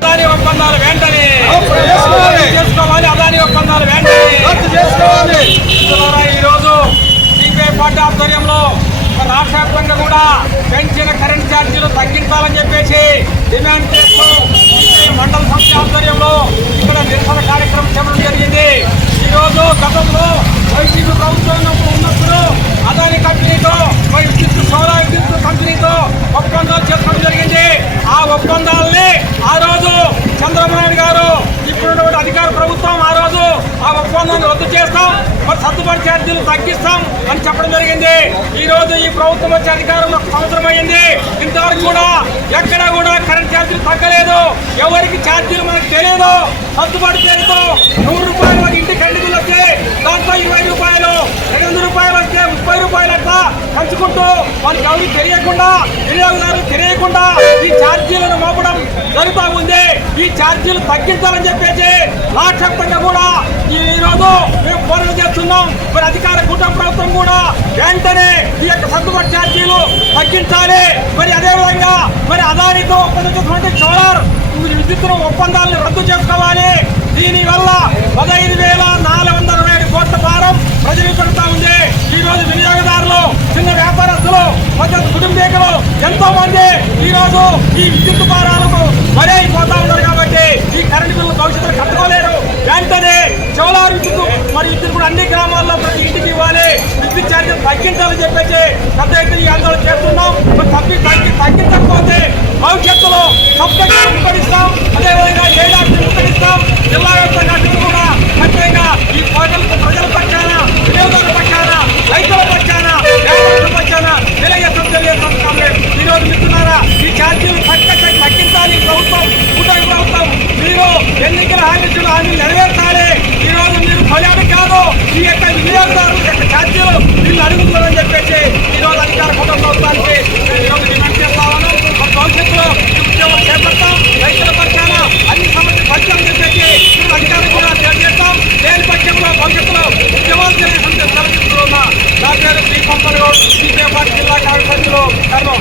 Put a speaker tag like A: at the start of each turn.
A: అదాని ఒప్పందాలు వెంటనే. చేసుకోవాలి. అదాని ఒప్పందాలు వెంటనే. చేసుకోవాలి. ఈరోజు సిపిఐ పార్టీ ఆధ్వర్యంలో రాష్ట్ర వ్యాప్తంగా కూడా పెంచిన కరెంట్ ఛార్జీలు తగ్గించాలని చెప్పేసి డిమాండ్ చేస్తూ మండల సంస్థ ఆధ్వర్యంలో చేస్తాం మరి సర్దుబాటు ఛార్జీలు తగ్గిస్తాం అని చెప్పడం జరిగింది. ఈ రోజు ఈ ప్రభుత్వం వచ్చే అధికారం ఒక సంవత్సరం అయింది ఇంతవరకు కూడా ఎక్కడా కూడా కరెంట్ ఛార్జీలు తగ్గలేదు. ఎవరికి ఛార్జీలు మనకు తెలియదు. సర్దుబాటు పేరుతో నూరు రూపాయలు ఇంటి కరెంటు బిల్లు వస్తే దాంట్లో ఇరవై రూపాయలు రెండు వందల రూపాయలు వస్తే ముప్పై రూపాయలు అట్లా పంచుకుంటూ వాళ్ళకి ఎవరికి తెలియకుండా వినియోగదారులు తెలియకుండా ఈ ఛార్జీలను మోపడం జరుగుతూ ఉంది. ఈ ఛార్జీలు తగ్గించాలని చెప్పేసి రాష్ట్రవ్యాప్తంగా కూడా ఈ రోజు మేము పోరాటం చేస్తున్నాం. మరి అధికార కూటమి ప్రభుత్వం కూడా వెంటనే ఈ యొక్క సర్దుబాటు ఛార్జీలు తగ్గించాలి. మరి అదేవిధంగా మరి అదానితో ఒప్పందించినటువంటి సోలార్ విద్యుత్ ఒప్పందాలను రద్దు చేసుకోవాలి. దీనివల్ల పదహైదు వేల నాలుగు వందల అరవై ఏడు కోట్ల భారం ప్రజలు పెడతా ఉంది. ఈ రోజు వినియోగదారులు చిన్న వ్యాపారస్తులు మధ్య కుటుంబీకులు ఎంతో మంది ఈ ఈ విద్యుత్ భారాలకు బలి ఉన్నారు కాబట్టి ఈ కరెంటు బిల్లు భవిష్యత్తులో కట్టుకోలేరు వెంటనే సోలార్ విద్యుత్ ఇప్పుడు అన్ని గ్రామాల్లో ప్రతి ఇంటికి ఇవ్వాలి. విద్యుత్ ఛార్జీలు తగ్గించాలని చెప్పేసి పెద్ద ఎత్తున ఈ ఆందోళన చేస్తున్నాం. తప్పి తగ్గి తగ్గించకపోతే భవిష్యత్తులో సబ్జెక్టు ముక్కడిస్తాం అదేవిధంగా ఏడాది ముక్కడిస్తాం జిల్లా వ్యాప్తంగా కూడా ఖచ్చితంగా ఈ ప్రజల ప్రజల పక్షాన వినియోగదారుల పక్షాన రైతుల పక్షాన వ్యాపారుల పక్షాన తెలియజేస్తాం తెలియజేస్తాం కామ్రేడ్ ఈరోజు రోజు మిత్రులారా ఈ ఛార్జీలు తగ్గ తగ్గించాలి. ప్రభుత్వం కూటమి ప్రభుత్వం మీరు ఎన్నికల హామీ హామీలు నెరవేర్చాలి. ఈ రోజు మీరు ఫలియాడు జిల్లాలో ఈ యొక్క వినియోగదారుల యొక్క ఛార్జీలు వీళ్ళు అడుగుతున్నారని చెప్పేసి ఈరోజు అధికార కుటుంబ ప్రభుత్వానికి మేము ఈరోజు డిమాండ్ చేస్తా ఉన్నాం భవిష్యత్తులో ఉద్యోగం చేపడతాం. రైతుల పక్షాన అన్ని సమస్యలు పక్షాలు చెప్పేసి ఇప్పుడు అధికారులు కూడా తెలియజేస్తాం. లేని పక్షంలో భవిష్యత్తులో ఉద్యమాలు జరిగే సందర్భంలో నా పేరు శ్రీ పంపలు సీపీఎం జిల్లా కార్యదర్శులు కర్మం.